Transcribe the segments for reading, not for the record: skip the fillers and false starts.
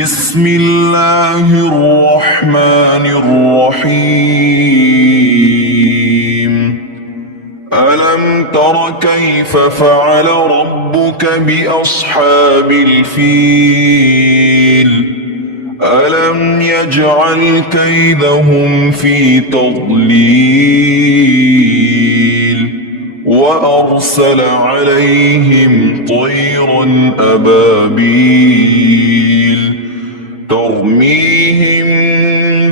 بسم الله الرحمن الرحيم. ألم تر كيف فعل ربك بأصحاب الفيل؟ ألم يجعل كيدهم في تضليل وأرسل عليهم طيرا أبابيل ترميهم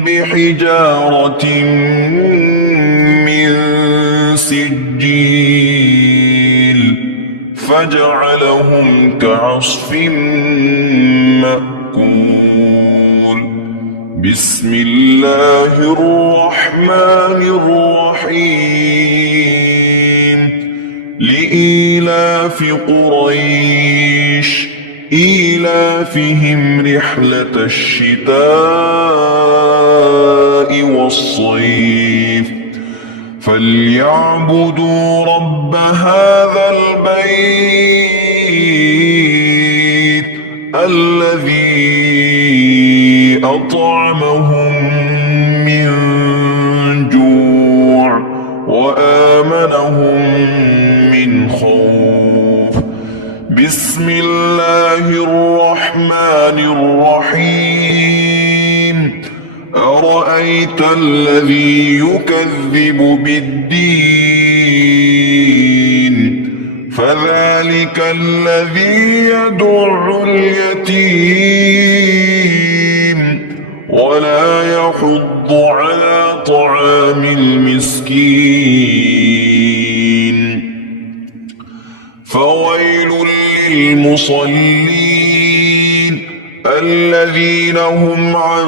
بحجارة من سجيل فجعلهم كعصف مأكول. بسم الله الرحمن الرحيم. لإيلاف قريش إيلافهم رحلة الشتاء والصيف فليعبدوا رب هذا البيت الذي أطعمهم من جوع وآمنهم من خوف. بسم الله الرحمن الرحيم. أرأيت الذي يكذب بالدين فذلك الذي يدع اليتيم ولا يحض على طعام المسكين. فويل للمصلين الذين هم عن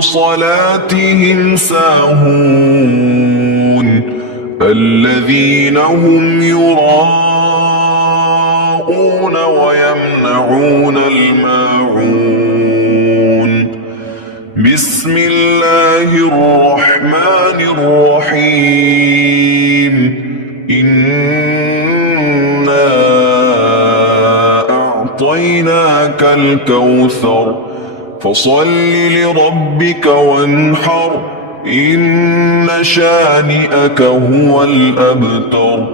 صلاتهم ساهون الذين هم يراءون ويمنعون الماعون. بسم الله الرحمن الرحيم. إنا أعطيناك الكوثر فصل لربك وانحر إن شانئك هو الأبتر.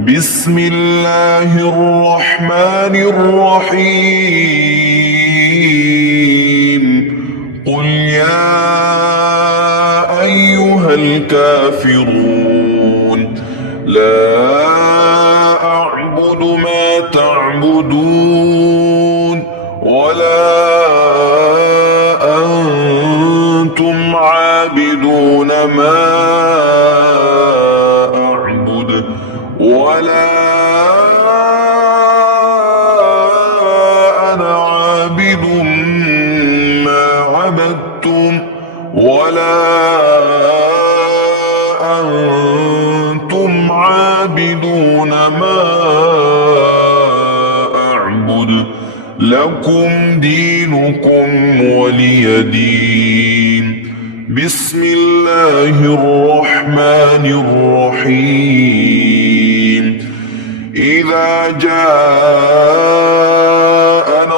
بسم الله الرحمن الرحيم. قل يا أيها الكافرون لا أعبد ما تعبدون ولا أنتم عابدون ما أعبد ولا أنا عابد ما عبدتم ولا أنتم عابدون ما أعبد لكم دينكم ولي دين. بسم الله الرحمن الرحيم. إذا جاء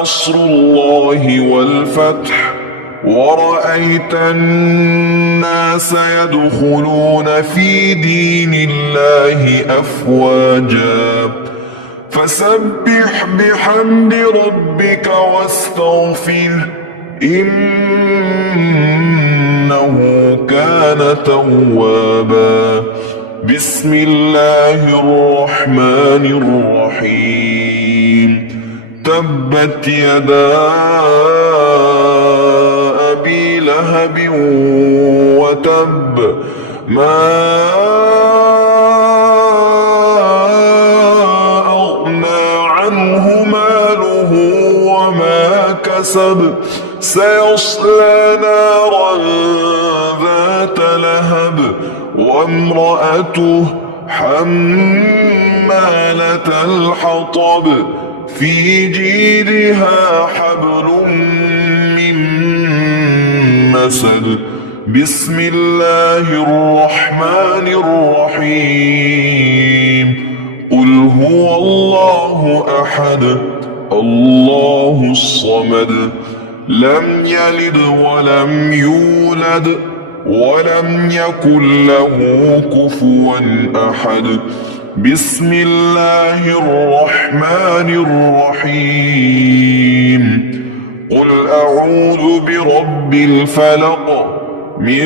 نصر الله والفتح ورأيت الناس يدخلون في دين الله أفواجا فسبح بحمد ربك واستغفره إنه كان توابا. بسم الله الرحمن الرحيم. تبت يدا أبي لهب وتب ما أغنى عنه ماله وما كسب سيصلى نارا ذات لهب وامرأته حمالة الحطب في جيدها حبل من مسد. بسم الله الرحمن الرحيم. قل هو الله أحد الله الصمد لم يلد ولم يولد ولم يكن له كفوا أحد. بسم الله الرحمن الرحيم. قل أعوذ برب الفلق من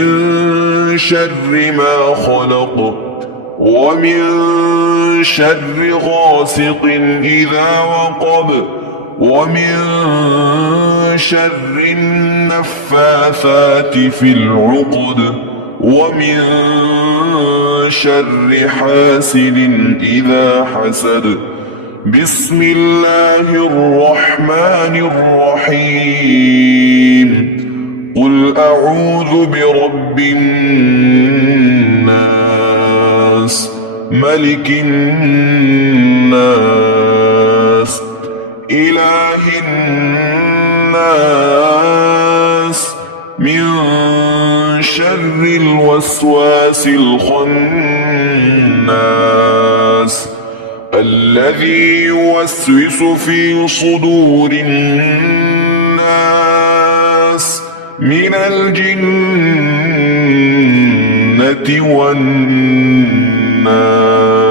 شر ما خلق ومن شر غاسق إذا وقب ومن شر النفاثات في العقد ومن شر حاسد إذا حسد. بسم الله الرحمن الرحيم. قل أعوذ برب الناس ملك الناس إله الناس من شر الوسواس الخناس الذي يوسوس في صدور الناس من الجنة والناس.